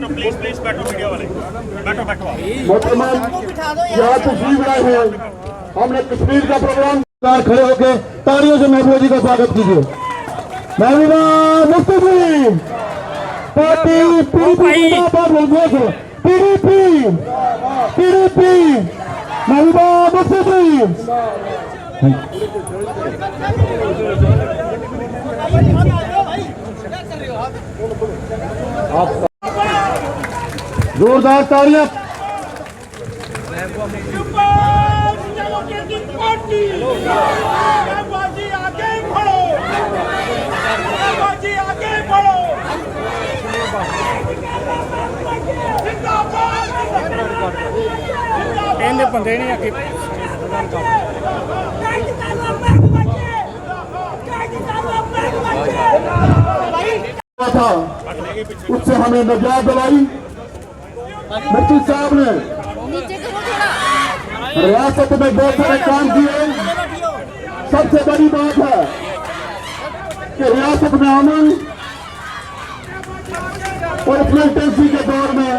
Please please बैठो media वाले, बैठो बैठो आप। यहाँ तशरीफ लाए हैं, हमने कश्मीर का प्रोग्राम खड़े होकर तालियों से महबूबा जी का स्वागत कीजिए। महबूबा मुफ्ती जी, पार्टी पीडीपी महबूबा मुफ्ती जी। जोरदार तालियां। पंगे नहीं आके था उससे हमें नजात दिलाई। मुफ्ती साहब ने रियासत में बहुत सारे काम किए। सबसे बड़ी बात है कि रियासत में अमन और प्रेसिडेंसी के दौर में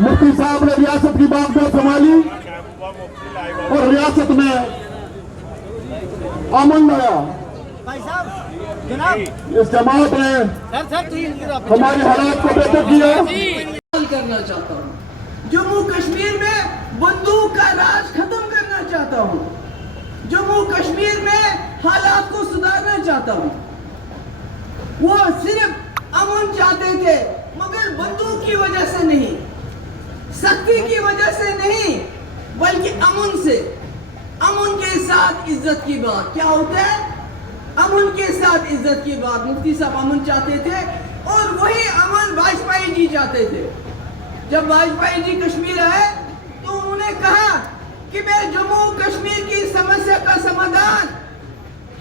मुफ्ती साहब ने रियासत की बागडोर संभाली और रियासत में अमन लाया। इस जमात ने हमारे हालात को बेहतर किया। करना चाहता हूँ जम्मू कश्मीर में बंदूक का राज खत्म करना चाहता हूँ। जम्मू कश्मीर में हालात को सुधारना चाहता हूँ। वो सिर्फ अमन चाहते थे मगर बंदूक की वजह से नहीं, सख्ती की वजह से नहीं, बल्कि अमन से। अमन के साथ इज्जत की बात क्या होता है? अमन के साथ इज्जत की बात। मुफ्ती साहब अमन चाहते थे और वही अमन वाजपेयी जी चाहते थे। जब वाजपेयी जी कश्मीर आए तो उन्होंने कहा कि मैं जम्मू कश्मीर की समस्या का समाधान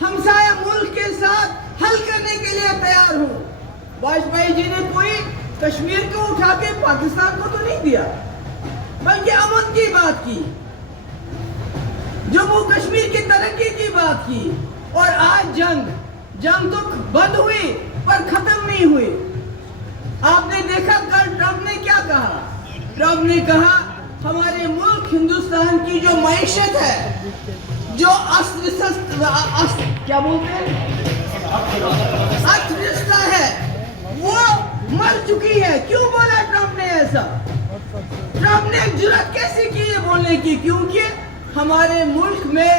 हमसाया मुल्क के साथ हल करने के लिए तैयार हूँ। वाजपेयी जी ने कोई कश्मीर को उठा के पाकिस्तान को तो नहीं दिया, बल्कि अमन की बात की, जम्मू कश्मीर की तरक्की की बात की। और आज जंग तो बंद हुई पर खत्म नहीं हुई। आपने देखा कल ट्रंप ने क्या कहा? ट्रंप ने कहा हमारे मुल्क हिंदुस्तान की जो मईशत है, जो क्या बोलते हैं अर्थव्यवस्था है, वो मर चुकी है। क्यों बोला ट्रंप ने ऐसा? ट्रंप ने जुर्रत कैसे की है बोलने की? क्योंकि हमारे मुल्क में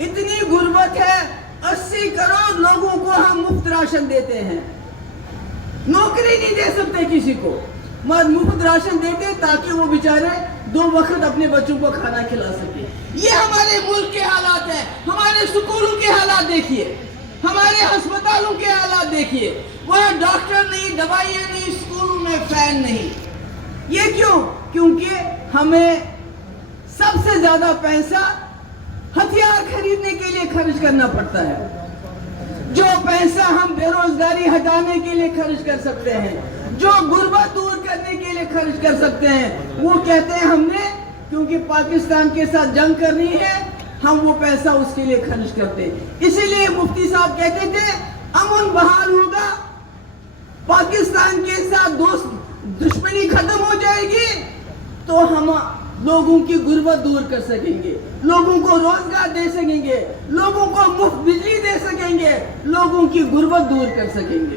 इतनी गुर्बत है, 80 करोड़ लोगों को हम मुफ्त राशन देते हैं। नौकरी नहीं दे सकते किसी को, मगर मुफ्त राशन देते ताकि वो बेचारे 2 वक्त अपने बच्चों को खाना खिला सके। ये हमारे मुल्क के हालात हैं। हमारे स्कूलों के हालात देखिए, हमारे अस्पतालों के हालात देखिए। वहाँ डॉक्टर नहीं, दवाइयाँ नहीं, स्कूलों में फैन नहीं। ये क्यों? क्योंकि हमें सबसे ज्यादा पैसा हथियार खरीदने के लिए खर्च करना पड़ता है। जो पैसा हम बेरोजगारी हटाने के लिए खर्च कर सकते हैं, जो गुर्बत दूर करने के लिए खर्च कर सकते हैं, वो कहते हैं हमने क्योंकि पाकिस्तान के साथ जंग करनी है, हम वो पैसा उसके लिए खर्च करते हैं। इसीलिए मुफ्ती साहब कहते थे अमन बहाल होगा, पाकिस्तान के साथ दुश्मनी खत्म हो जाएगी तो हम लोगों की गुर्बत दूर कर सकेंगे, लोगों को रोजगार दे सकेंगे, लोगों को मुफ्त बिजली दे सकेंगे, लोगों की गुर्बत दूर कर सकेंगे।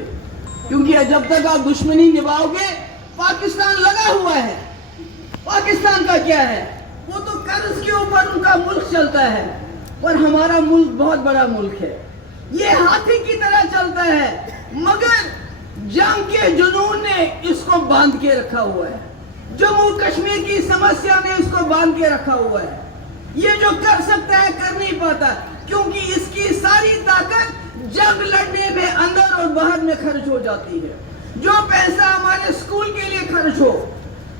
क्योंकि जब तक आप दुश्मनी निभाओगे, पाकिस्तान लगा हुआ है। पाकिस्तान का क्या है? वो तो कर्ज के ऊपर उनका मुल्क चलता है, पर हमारा मुल्क बहुत बड़ा मुल्क है। ये हाथी की तरह चलता है, मगर जंग के जुनून ने इसको बांध के रखा हुआ है। जम्मू कश्मीर की समस्या ने इसको बांध के रखा हुआ है। ये जो कर सकता है कर नहीं पाता, क्योंकि इसकी सारी ताकत जंग लड़ने में अंदर और बाहर में खर्च हो जाती है। जो पैसा हमारे स्कूल के लिए खर्च हो,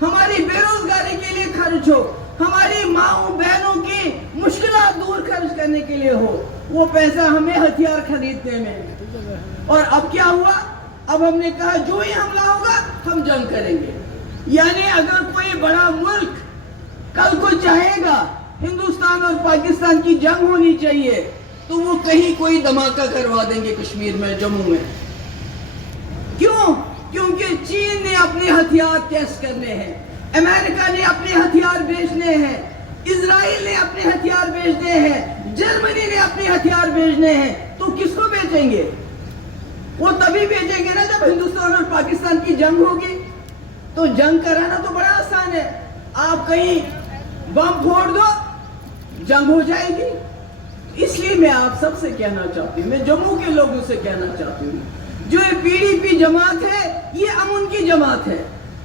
हमारी बेरोजगारी के लिए खर्च हो, हमारी माओ बहनों की मुश्किलात दूर खर्च करने के लिए हो, वो पैसा हमें हथियार खरीदने में। और अब क्या हुआ? अब हमने कहा जो ही हमला होगा हम जंग करेंगे। यानी अगर कोई बड़ा मुल्क कल को चाहेगा हिंदुस्तान और पाकिस्तान की जंग होनी चाहिए, तो वो कहीं कोई धमाका करवा देंगे कश्मीर में, जम्मू में। क्यों? क्योंकि अपने हथियार टेस्ट करने हैं, अमेरिका ने अपने हथियार बेचने हैं, इजराइल ने अपने हथियार बेचने हैं, जर्मनी ने अपने हथियार बेचने हैं, तो किसको बेचेंगे? वो तभी बेचेंगे ना जब हिंदुस्तान और पाकिस्तान की जंग होगी। तो जंग कराना तो बड़ा आसान है, आप कहीं बम फोड़ दो, जंग हो जाएगी। इसलिए मैं आप सबसे कहना चाहती हूँ, मैं जम्मू के लोगों से कहना चाहती हूँ, जो ये पीडीपी जमात है ये अमन की जमात है।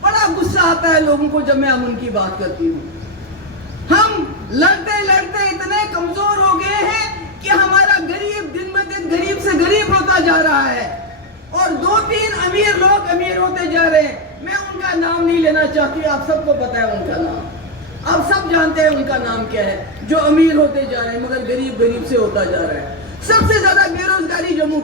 बड़ा गुस्सा आता है लोगों को जब मैं अमन की बात करती हूँ। हम लड़ते लड़ते इतने कमजोर हो गए हैं कि हमारा गरीब दिन ब दिन गरीब से गरीब होता जा रहा है, और 2-3 अमीर लोग अमीर होते जा रहे हैं। मैं उनका नाम नहीं लेना चाहती, आप सबको पता है उनका नाम, आप सब जानते हैं उनका नाम क्या है, जो अमीर होते जा रहे हैं मगर गरीब गरीब से होता जा रहा है। सबसे ज्यादा बेरोजगारी जम्मू